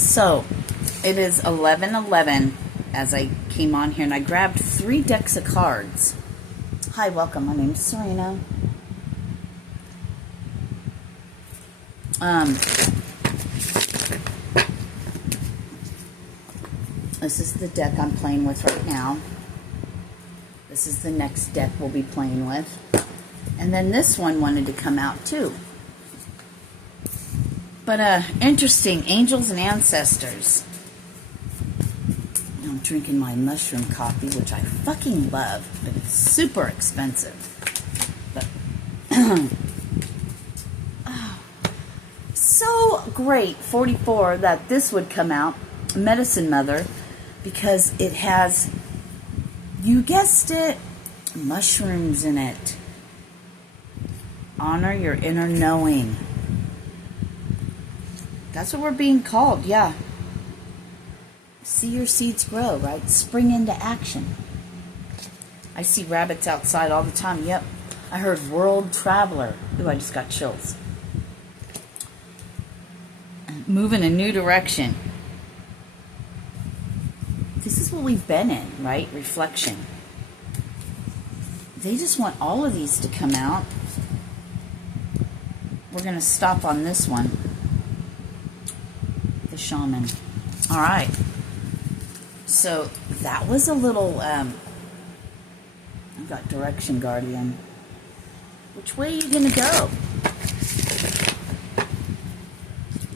So, it is 11:11 as I came on here, and I grabbed 3 decks of cards. Hi, welcome. My name's Sirena. This is the deck I'm playing with right now. This is the next deck we'll be playing with. And then this one wanted to come out too. But interesting, angels and ancestors. I'm drinking my mushroom coffee, which I fucking love, but it's super expensive. But so great, 44, that this would come out, Medicine Mother, because it has, you guessed it, mushrooms in it. Honor your inner knowing. That's what we're being called, yeah. See your seeds grow, right? Spring into action. I see rabbits outside all the time. Yep. I heard world traveler. Ooh, I just got chills. Move in a new direction. This is what we've been in, right? Reflection. They just want all of these to come out. We're going to stop on this one. The shaman. All right. So that was a little, I've got direction guardian. Which way are you going to go?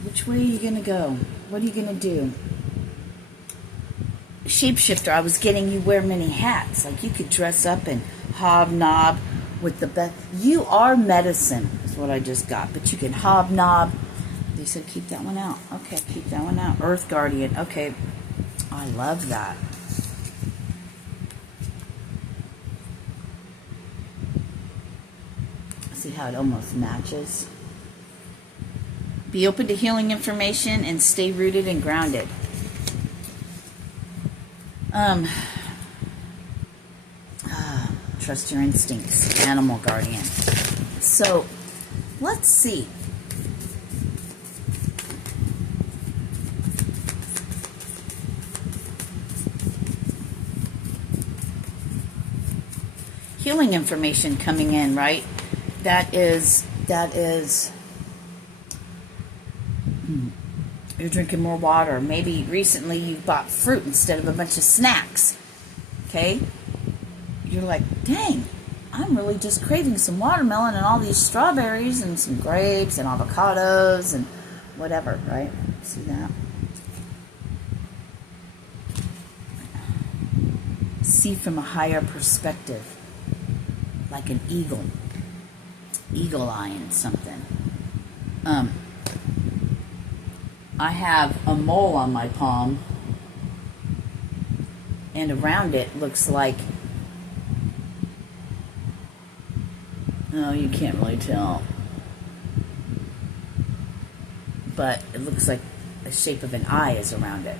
Which way are you going to go? What are you going to do? Shapeshifter, I was getting you wear many hats. Like you could dress up and hobnob with the best. You are medicine, is what I just got. But you can hobnob. They said keep that one out. Okay, keep that one out. Earth Guardian. Okay. I love that. See how it almost matches? Be open to healing information and stay rooted and grounded. Trust your instincts. Animal Guardian. So, let's see. Healing information coming in, right? That is, you're drinking more water. Maybe recently you bought fruit instead of a bunch of snacks. Okay? You're like, dang, I'm really just craving some watermelon and all these strawberries and some grapes and avocados and whatever, right? See that? See from a higher perspective. Like an eagle. Eagle-eyeing something. I have a mole on my palm. And around it looks like... Oh, you can't really tell. But it looks like the shape of an eye is around it.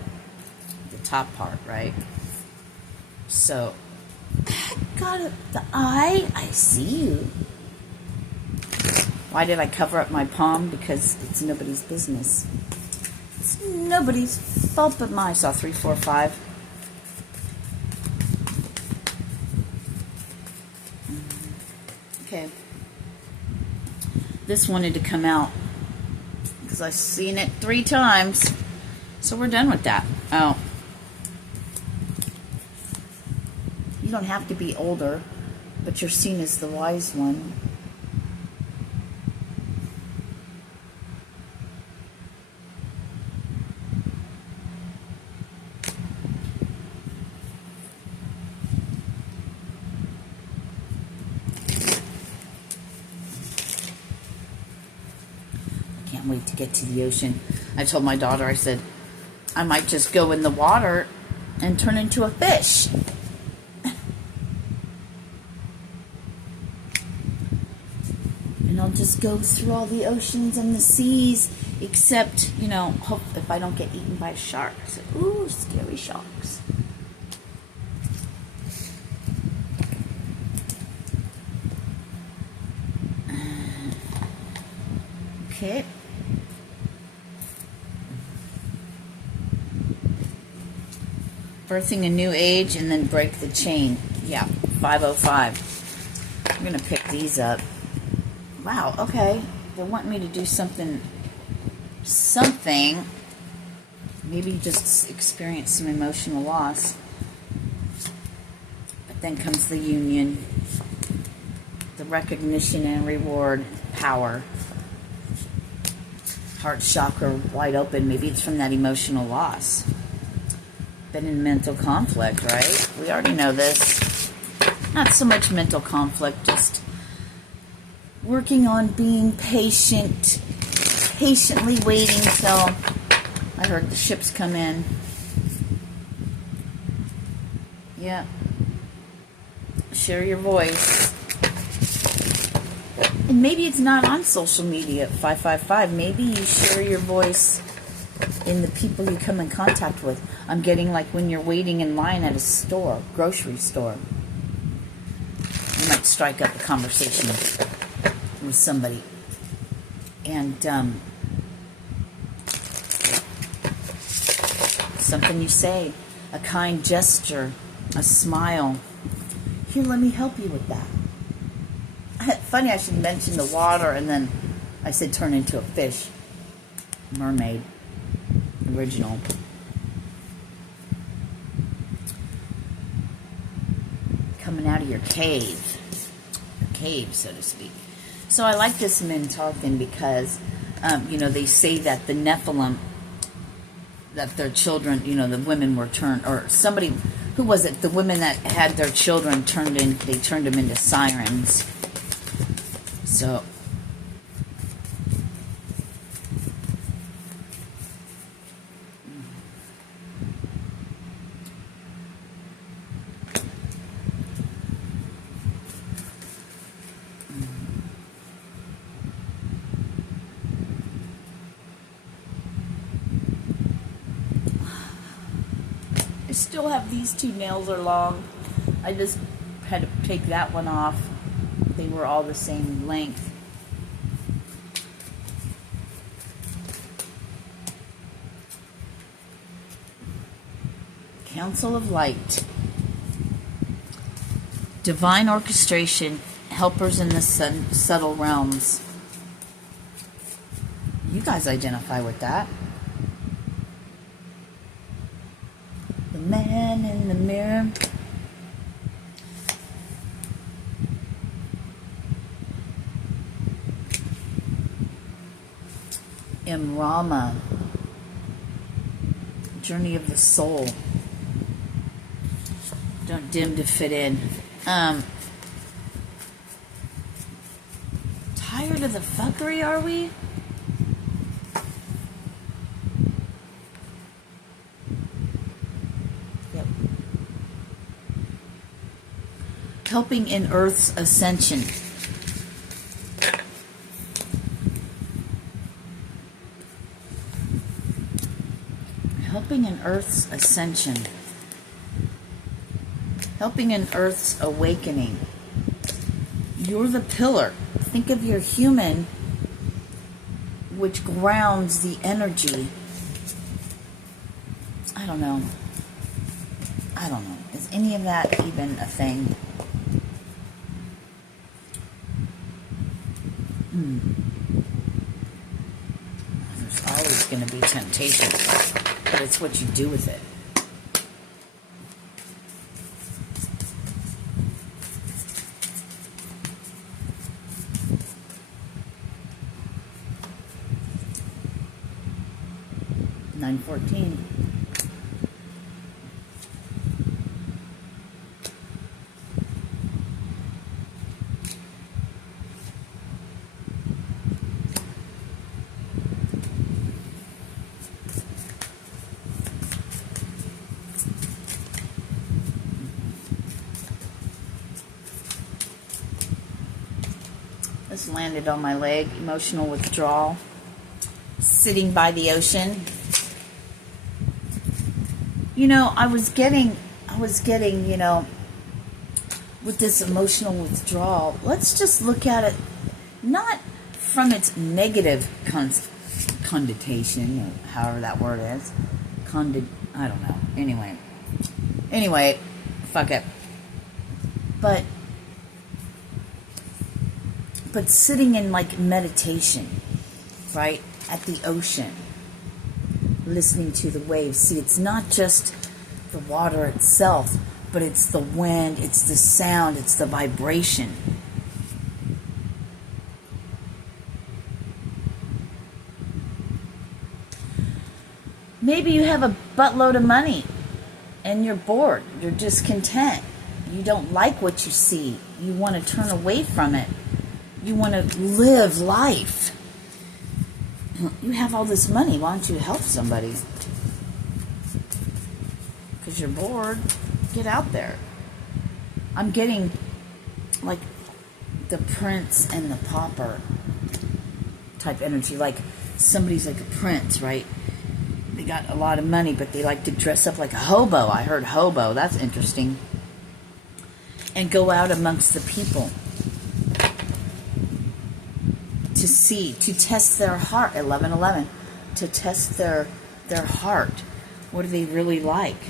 The top part, right? So... Got it. The eye. I see you. Why did I cover up my palm? Because it's nobody's business. It's nobody's fault but mine. I saw 3, 4, 5. Okay. This wanted to come out because I've seen it 3 times. So we're done with that. Oh. You don't have to be older, but you're seen as the wise one. I can't wait to get to the ocean. I told my daughter, I said, I might just go in the water and turn into a fish. And I'll just go through all the oceans and the seas, except, you know, hope if I don't get eaten by a shark. I said, ooh, scary sharks. Okay. Birthing a new age and then break the chain. Yeah, 505. I'm going to pick these up. Wow, okay. They want me to do something. Maybe just experience some emotional loss. But then comes the union, the recognition and reward, power. Heart chakra wide open. Maybe it's from that emotional loss. Been in mental conflict, right? We already know this. Not so much mental conflict, just working on being patient, patiently waiting till I heard the ships come in. Yeah. Share your voice. And maybe it's not on social media at 555. Maybe you share your voice in the people you come in contact with. I'm getting like when you're waiting in line at a store, grocery store. You might strike up a conversation with somebody. And something you say, a kind gesture, a smile. Here, let me help you with that. Funny, I should mention the water, and then I said turn into a fish. Mermaid. Original. Coming out of your cave. Your cave, so to speak. So I like this mental thing because, they say that the Nephilim, that their children, the women were turned, or somebody, who was it? The women that had their children they turned them into sirens. So, I still have these two nails are long. I just had to take that one off. They were all the same length. Council of Light. Divine orchestration, helpers in the subtle realms. You guys identify with that. The man in the mirror. Rama, journey of the soul. Don't dim to fit in. Tired of the fuckery, are we? Yep. Helping in Earth's ascension. Helping in Earth's ascension. Helping in Earth's awakening. You're the pillar. Think of your human, which grounds the energy. I don't know. Is any of that even a thing? There's always going to be temptation. But it's what you do with it. $9.14. This landed on my leg. Emotional withdrawal. Sitting by the ocean. I was getting, with this emotional withdrawal, let's just look at it not from its negative connotation, however that word is. I don't know. Anyway, Anyway, fuck it. But sitting in like meditation, right, at the ocean, listening to the waves. See, it's not just the water itself, but it's the wind, it's the sound, it's the vibration. Maybe you have a buttload of money and you're bored, you're discontent, you don't like what you see, you want to turn away from it, you want to live life. You have all this money, why don't you help somebody? Because you're bored. Get out there. I'm getting like the prince and the pauper type energy. Like somebody's like a prince, right? They got a lot of money, but they like to dress up like a hobo. I heard hobo. That's interesting. And go out amongst the people to see, to test their heart. 11:11, to test their heart. What do they really like?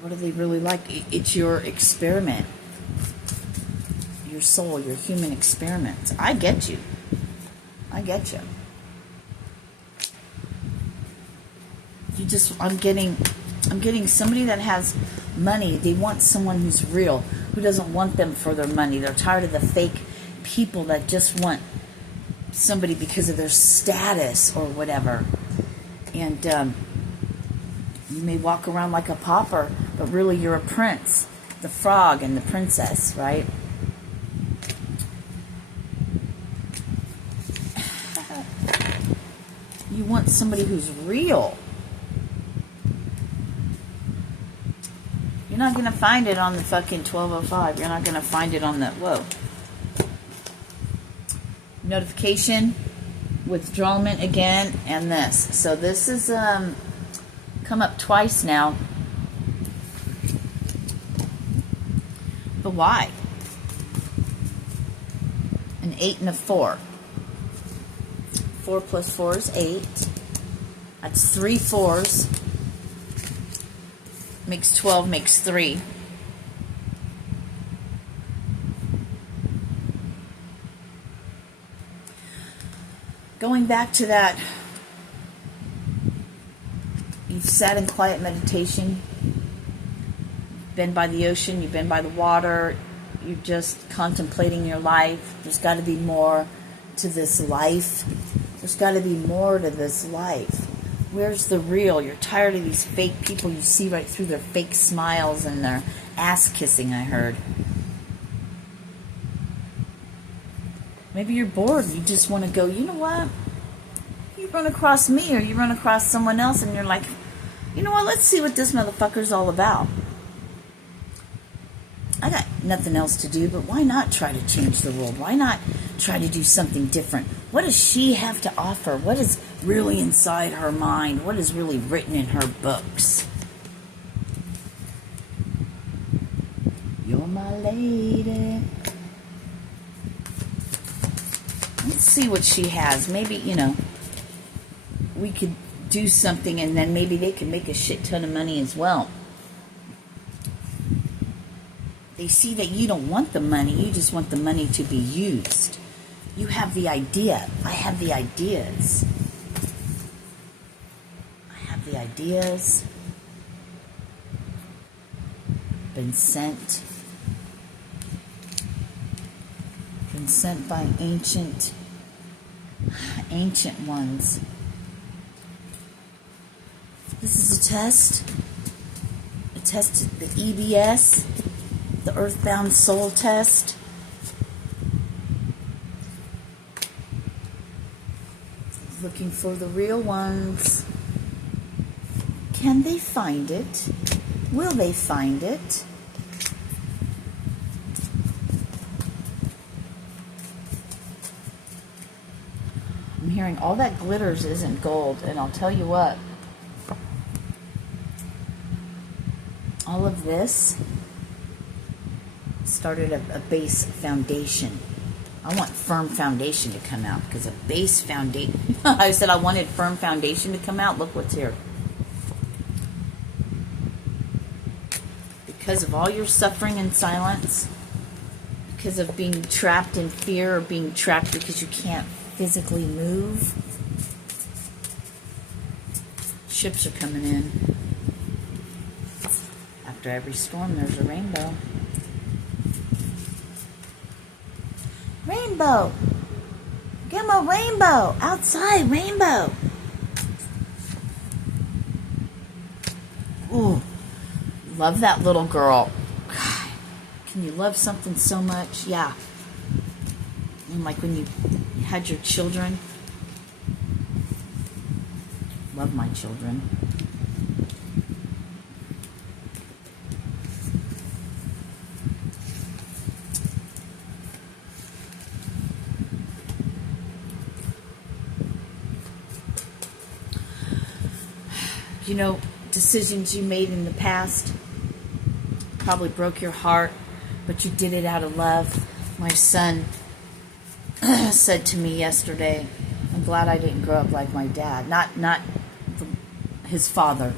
What do they really like? It's your experiment. Your soul, your human experiment. I get you. I get you. I'm getting somebody that has money. They want someone who's real, who doesn't want them for their money. They're tired of the fake people that just want somebody because of their status or whatever. And you may walk around like a pauper, but really you're a prince, the frog and the princess, right? You want somebody who's real. You're not going to find it on the fucking 1205. You're not going to find it on the, whoa. Notification, withdrawment again, and this. So this is come up twice now. But why? An 8 and a 4. 4 plus 4 is 8. That's 3 4s. Makes 12, makes 3. Going back to that, you've sat in quiet meditation, been by the ocean, you've been by the water, you're just contemplating your life. There's got to be more to this life. There's got to be more to this life. Where's the real? You're tired of these fake people you see right through their fake smiles and their ass kissing, I heard. Maybe you're bored. You just want to go, you know what? You run across me or you run across someone else and you're like, you know what? Let's see what this motherfucker's all about. I got nothing else to do, but why not try to change the world? Why not try to do something different? What does she have to offer? What is really inside her mind? What is really written in her books? You're my lady. Let's see what she has. Maybe, you know, we could do something and then maybe they could make a shit ton of money as well. They see that you don't want the money, you just want the money to be used. You have the idea. I have the ideas. I have the ideas. Been sent. Been sent by ancient ones. This is a test. A test, the EBS. The Earthbound Soul Test. Looking for the real ones. Can they find it? Will they find it? I'm hearing all that glitters isn't gold, and I'll tell you what. All of this started a base foundation. I want firm foundation to come out because a base foundation. I said I wanted firm foundation to come out. Look what's here. because of all your suffering in silence, because of being trapped in fear or being trapped because you can't physically move. Ships are coming in. After every storm, there's a rainbow. Rainbow! Give 'em a rainbow! Outside, rainbow! Ooh, love that little girl. God, can you love something so much? Yeah. And like when you had your children. Love my children. You know, decisions you made in the past probably broke your heart, but you did it out of love. My son said to me yesterday, I'm glad I didn't grow up like my dad. Not his father.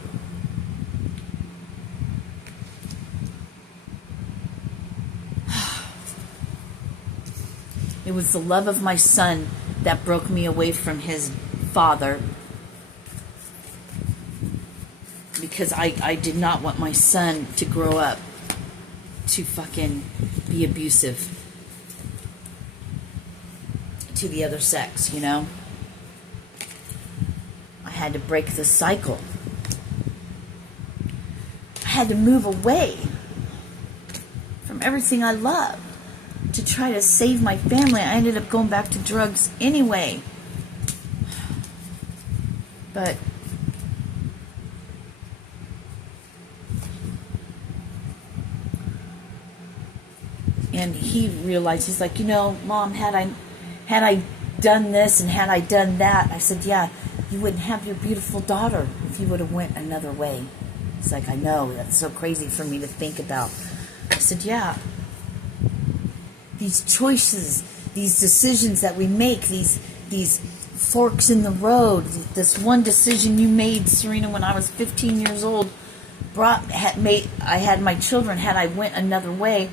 It was the love of my son that broke me away from his father. Because I did not want my son to grow up to fucking be abusive to the other sex, you know? I had to break the cycle. I had to move away from everything I love to try to save my family. I ended up going back to drugs anyway. But and he realized, he's like, you know, Mom, had I done this and had I done that, I said, yeah, you wouldn't have your beautiful daughter if you would have went another way. He's like, I know, that's so crazy for me to think about. I said, yeah. These choices, these decisions that we make, these forks in the road, this one decision you made, Sirena, when I was 15 years old, I had my children, had I went another way,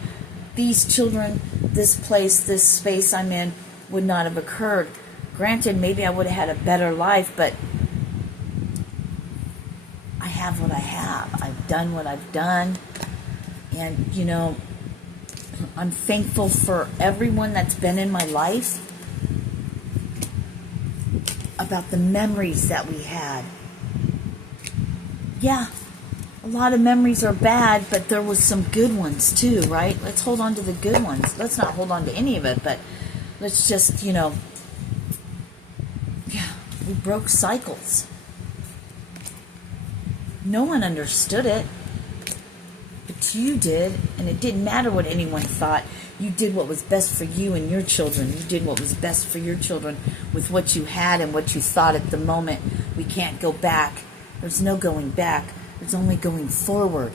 these children, this place, this space I'm in would not have occurred. Granted, maybe I would have had a better life, but I have what I have. I've done what I've done. And, you know, I'm thankful for everyone that's been in my life, about the memories that we had. Yeah. A lot of memories are bad, but there was some good ones too, right? Let's hold on to the good ones. Let's not hold on to any of it, but let's just, you know, yeah, we broke cycles. No one understood it, but you did, and it didn't matter what anyone thought. You did what was best for you and your children. You did what was best for your children with what you had and what you thought at the moment. We can't go back. There's no going back. There's only going forward.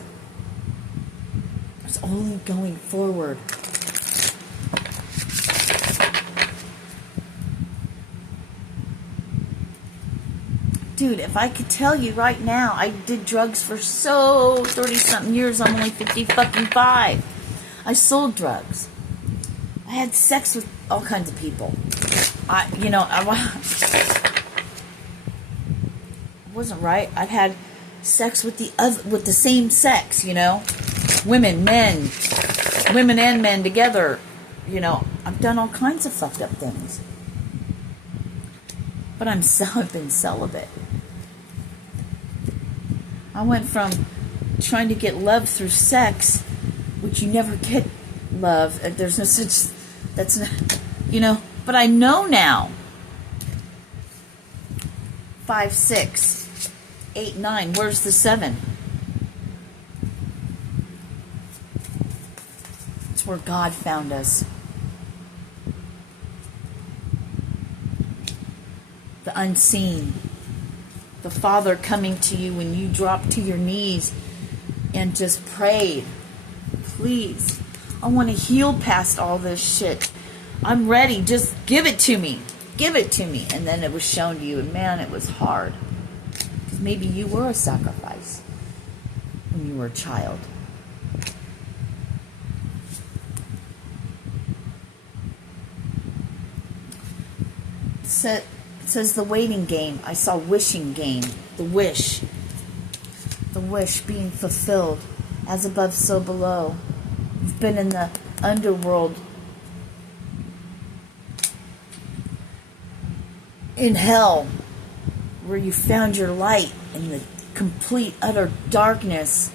There's only going forward. Dude, if I could tell you right now, I did drugs for 30-something years. I'm only 55. I sold drugs. I had sex with all kinds of people. I wasn't right. I've had sex with the same sex, you know, women and men together, you know. I've done all kinds of fucked up things, but I've been celibate. I went from trying to get love through sex, which you never get love. There's no such, that's not, you know. But I know now. 5, 6, 8, 9. Where's the 7? It's where God found us. The unseen. The Father coming to you when you dropped to your knees and just prayed. Please, I want to heal past all this shit. I'm ready. Just give it to me. Give it to me. And then it was shown to you. And man, it was hard. Because maybe you were a sacrifice when you were a child. It says the waiting game. I saw wishing game. The wish. The wish being fulfilled. As above, so below. You've been in the underworld. In hell. Where you found your light in the complete, utter darkness.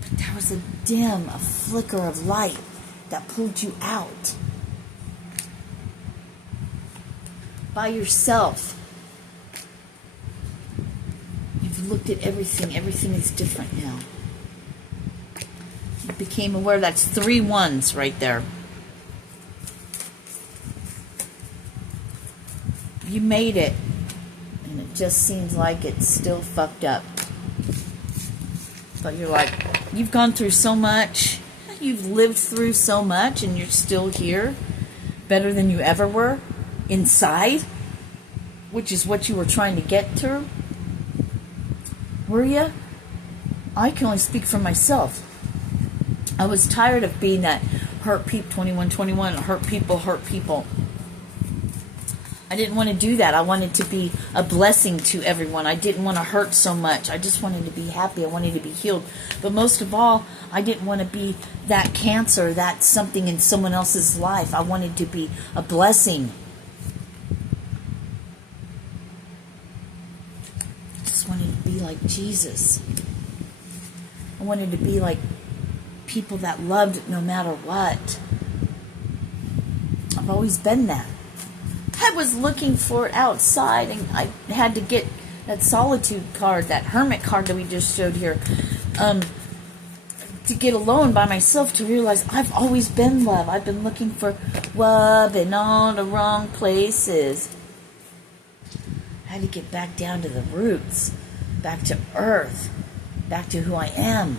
But there was a flicker of light that pulled you out. By yourself. You've looked at everything. Everything is different now. You became aware. That's 3 ones right there. You made it. And it just seems like it's still fucked up. But you're like, you've gone through so much. You've lived through so much. And you're still here. Better than you ever were. Inside, which is what you were trying to get through. Were you? I can only speak for myself. I was tired of being that hurt people, 2121, hurt people. I didn't want to do that. I wanted to be a blessing to everyone. I didn't want to hurt so much. I just wanted to be happy. I wanted to be healed. But most of all, I didn't want to be that cancer, that something in someone else's life. I wanted to be a blessing. Wanted to be like Jesus. I wanted to be like people that loved no matter what. I've always been that. I was looking for it outside, and I had to get that solitude card, that hermit card that we just showed here, to get alone by myself, to realize I've always been love. I've been looking for love in all the wrong places. I had to get back down to the roots, back to earth, back to who I am.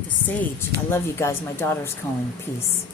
The sage. I love you guys. My daughter's calling. Peace.